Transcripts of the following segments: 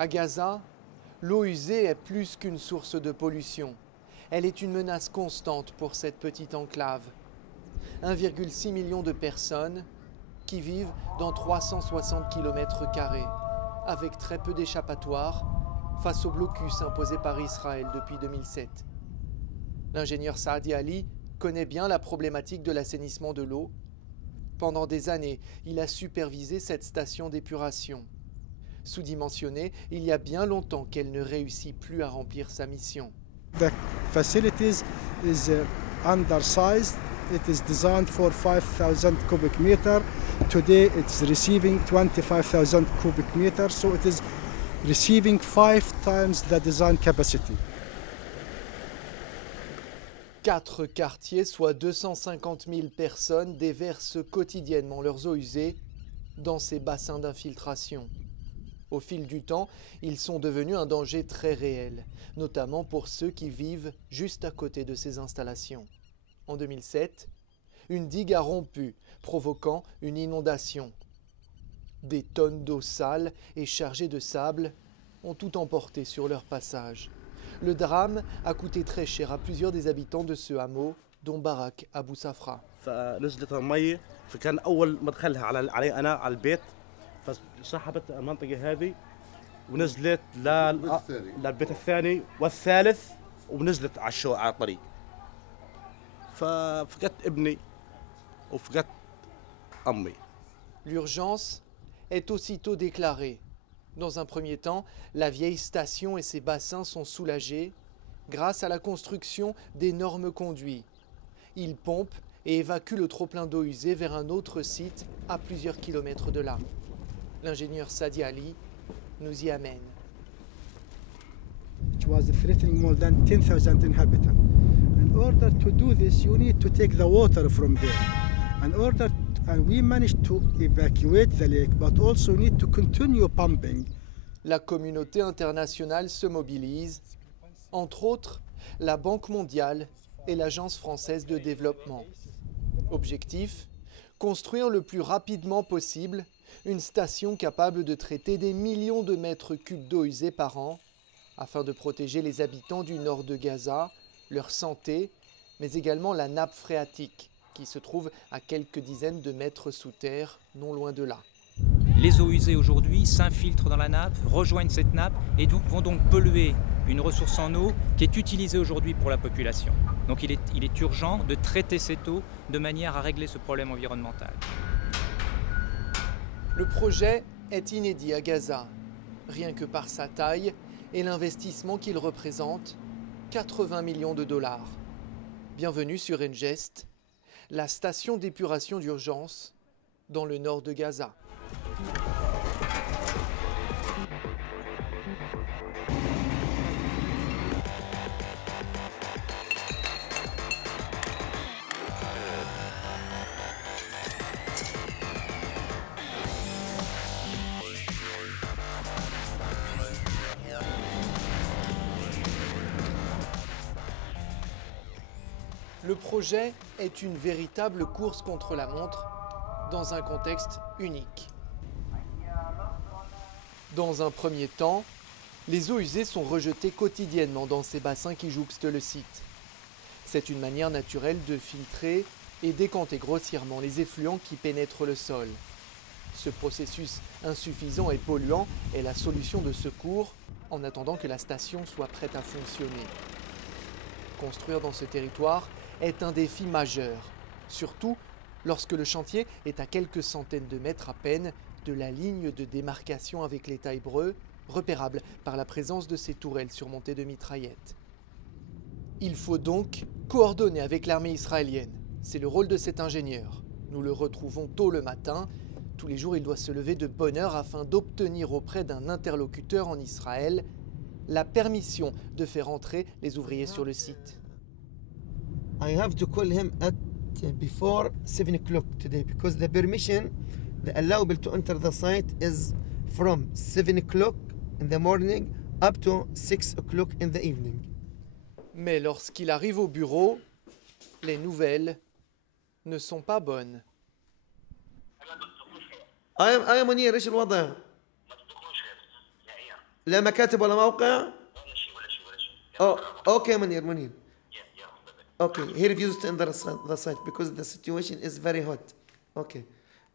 À Gaza, l'eau usée est plus qu'une source de pollution. Elle est une menace constante pour cette petite enclave. 1,6 million de personnes qui vivent dans 360 km², avec très peu d'échappatoires face au blocus imposé par Israël depuis 2007. L'ingénieur Saadi Ali connaît bien la problématique de l'assainissement de l'eau. Pendant des années, il a supervisé cette station d'épuration. Sous-dimensionnée, il y a bien longtemps qu'elle ne réussit plus à remplir sa mission. The facilities is undersized. It is designed for 5,000 cubic meter. Today it's receiving 25,000 cubic meters, so it is receiving 5 times the design capacity. 4 quartiers, soit 250 000 personnes, déversent quotidiennement leurs eaux usées dans ces bassins d'infiltration. Au fil du temps, ils sont devenus un danger très réel, notamment pour ceux qui vivent juste à côté de ces installations. En 2007, une digue a rompu, provoquant une inondation. Des tonnes d'eau sale et chargée de sable ont tout emporté sur leur passage. Le drame a coûté très cher à plusieurs des habitants de ce hameau, dont Barak Abou Safra. فسحبت المنطقة هذه ونزلت للبيت الثاني والثالث ونزلت على الطريق ففقدت ابني وفقدت أمي. L'urgence est aussitôt déclarée. Dans un premier temps, la vieille station et ses bassins sont soulagés grâce à la construction d'énormes conduits. Ils pompent et évacuent le trop-plein d'eau usée vers un autre site à plusieurs kilomètres de là. L'ingénieur Saadi Ali nous y amène. It was threatening more than 10,000 inhabitants. In order to do this, you need to take the water from there. And we managed to evacuate the lake, but also need to continue pumping. La communauté internationale se mobilise, entre autres la Banque mondiale et l'Agence française de développement. Objectif, construire le plus rapidement possible une station capable de traiter des millions de mètres cubes d'eau usée par an, afin de protéger les habitants du nord de Gaza, leur santé, mais également la nappe phréatique, qui se trouve à quelques dizaines de mètres sous terre, non loin de là. Les eaux usées aujourd'hui s'infiltrent dans la nappe, rejoignent cette nappe et vont donc polluer une ressource en eau qui est utilisée aujourd'hui pour la population. Donc il est urgent de traiter cette eau de manière à régler ce problème environnemental. Le projet est inédit à Gaza, rien que par sa taille et l'investissement qu'il représente, 80 millions de dollars. Bienvenue sur Engest, la station d'épuration d'urgence dans le nord de Gaza. Le projet est une véritable course contre la montre dans un contexte unique. Dans un premier temps, les eaux usées sont rejetées quotidiennement dans ces bassins qui jouxtent le site. C'est une manière naturelle de filtrer et décanter grossièrement les effluents qui pénètrent le sol. Ce processus insuffisant et polluant est la solution de secours en attendant que la station soit prête à fonctionner. Construire dans ce territoire est un défi majeur, surtout lorsque le chantier est à quelques centaines de mètres à peine de la ligne de démarcation avec l'État hébreu, repérable par la présence de ces tourelles surmontées de mitraillettes. Il faut donc coordonner avec l'armée israélienne. C'est le rôle de cet ingénieur. Nous le retrouvons tôt le matin. Tous les jours, il doit se lever de bonne heure afin d'obtenir auprès d'un interlocuteur en Israël la permission de faire entrer les ouvriers sur le site. I have to call him at before 7 o'clock today because the permission, the allowable to enter the site is from 7 o'clock in the morning up to 6 o'clock in the evening. Mais lorsqu'il arrive au bureau, les nouvelles ne sont pas bonnes. I am منير ايش الوضع؟ لا مكاتب ولا موقع؟ Oh, okay, Munir. Okay, he refused to enter the site because the situation is very hot. Okay.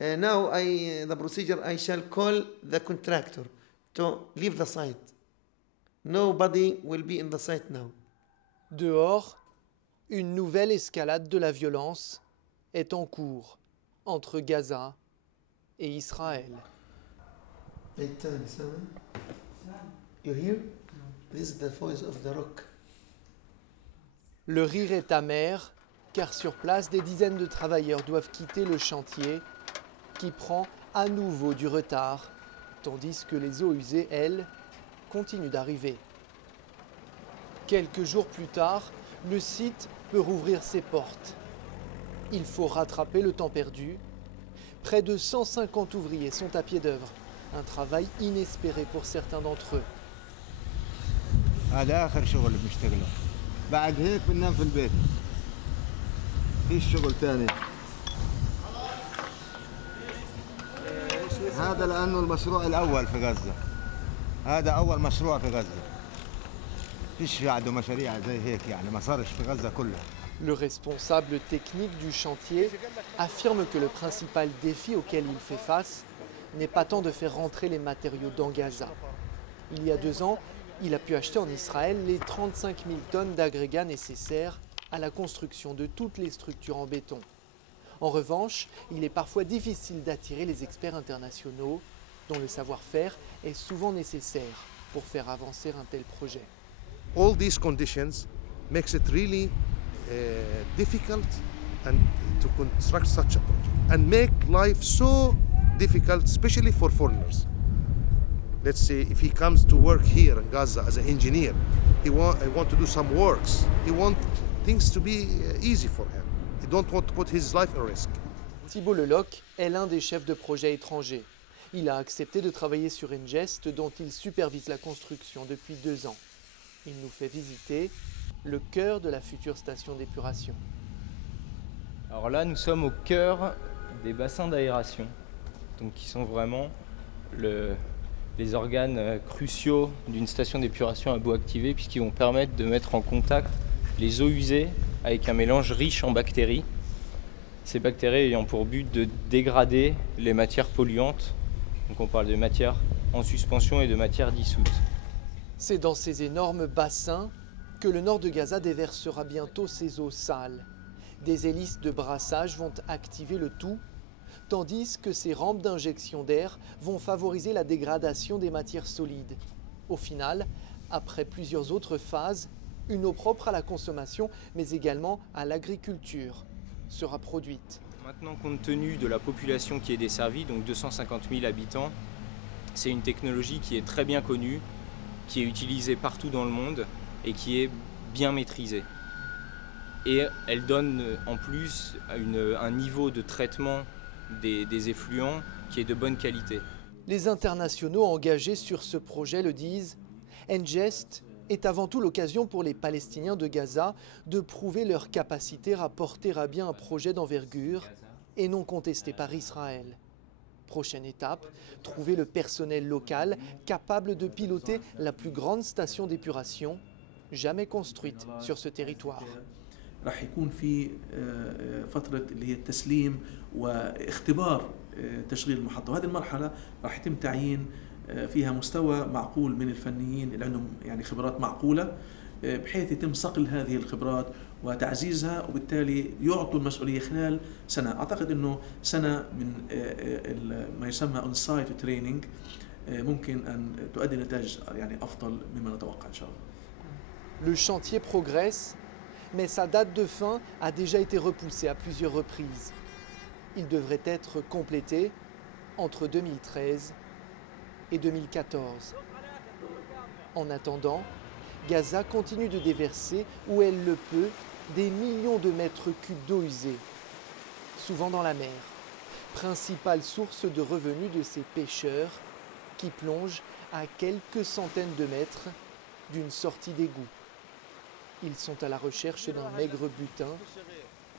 Now the procedure, I shall call the contractor to leave the site. Nobody will be in the site now. Dehors, une nouvelle escalade de la violence est en cours entre Gaza et Israël. You hear? This is the voice of the rock. Le rire est amer, car sur place, des dizaines de travailleurs doivent quitter le chantier qui prend à nouveau du retard, tandis que les eaux usées, elles, continuent d'arriver. Quelques jours plus tard, le site peut rouvrir ses portes. Il faut rattraper le temps perdu. Près de 150 ouvriers sont à pied d'œuvre, un travail inespéré pour certains d'entre eux. هذا آخر شغل بنشتغله بعد هيك بننام في البيت فيش شغل ثاني هذا لأنه المشروع الأول في غزة هذا أول مشروع في غزة فيش عنده مشاريع زي هيك يعني ما صارش في غزة كلها. Le responsable technique du chantier affirme que le principal défi auquel il fait face n'est pas tant de faire rentrer les matériaux dans Gaza. Il y a 2 ans, il a pu acheter en Israël les 35 000 tonnes d'agrégats nécessaires à la construction de toutes les structures en béton. En revanche, il est parfois difficile d'attirer les experts internationaux dont le savoir-faire est souvent nécessaire pour faire avancer un tel projet. All these conditions makes it really difficult and to construct such a project and make life so difficult, especially for foreigners. Let's say if he comes to work here in Gaza as an engineer, he want to do some works. He want things to be easy for him. He don't want to put his life at risk. Thibault Leloc est l'un des chefs de projet étrangers. Il a accepté de travailler sur Ingest dont il supervise la construction depuis 2 ans. Il nous fait visiter le cœur de la future station d'épuration. Alors là, nous sommes au cœur des bassins d'aération, donc qui sont vraiment les organes cruciaux d'une station d'épuration à bout activé, puisqu'ils vont permettre de mettre en contact les eaux usées avec un mélange riche en bactéries. Ces bactéries ayant pour but de dégrader les matières polluantes. Donc on parle de matières en suspension et de matières dissoutes. C'est dans ces énormes bassins que le nord de Gaza déversera bientôt ses eaux sales. Des hélices de brassage vont activer le tout, tandis que ces rampes d'injection d'air vont favoriser la dégradation des matières solides. Au final, après plusieurs autres phases, une eau propre à la consommation, mais également à l'agriculture, sera produite. Maintenant, compte tenu de la population qui est desservie, donc 250 000 habitants, c'est une technologie qui est très bien connue, qui est utilisée partout dans le monde et qui est bien maîtrisée. Et elle donne en plus un niveau de traitement des effluents qui est de bonne qualité. Les internationaux engagés sur ce projet le disent, Ingest est avant tout l'occasion pour les Palestiniens de Gaza de prouver leur capacité à porter à bien un projet d'envergure et non contesté par Israël. Prochaine étape, trouver le personnel local capable de piloter la plus grande station d'épuration jamais construite sur ce territoire. راح يكون في فترة اللي هي التسليم واختبار تشغيل المحطة، وهذه المرحلة راح يتم تعيين فيها مستوى معقول من الفنيين اللي عندهم يعني خبرات معقولة بحيث يتم صقل هذه الخبرات وتعزيزها، وبالتالي يعطوا المسؤولية خلال سنة. أعتقد أنه سنة من ما يسمى on site training ممكن أن تؤدي نتائج يعني أفضل مما نتوقع إن شاء الله. Le chantier progresse, mais sa date de fin a déjà été repoussée à plusieurs reprises. Il devrait être complété entre 2013 et 2014. En attendant, Gaza continue de déverser, où elle le peut, des millions de mètres cubes d'eau usée, souvent dans la mer, principale source de revenus de ces pêcheurs qui plongent à quelques centaines de mètres d'une sortie d'égout. Ils sont à la recherche d'un maigre butin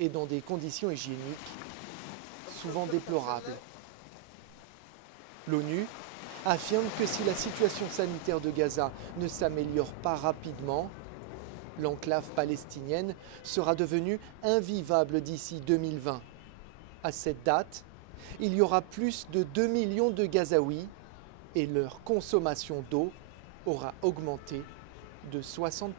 et dans des conditions hygiéniques souvent déplorables. L'ONU affirme que si la situation sanitaire de Gaza ne s'améliore pas rapidement, l'enclave palestinienne sera devenue invivable d'ici 2020. À cette date, il y aura plus de 2 millions de Gazaouis et leur consommation d'eau aura augmenté de 60%.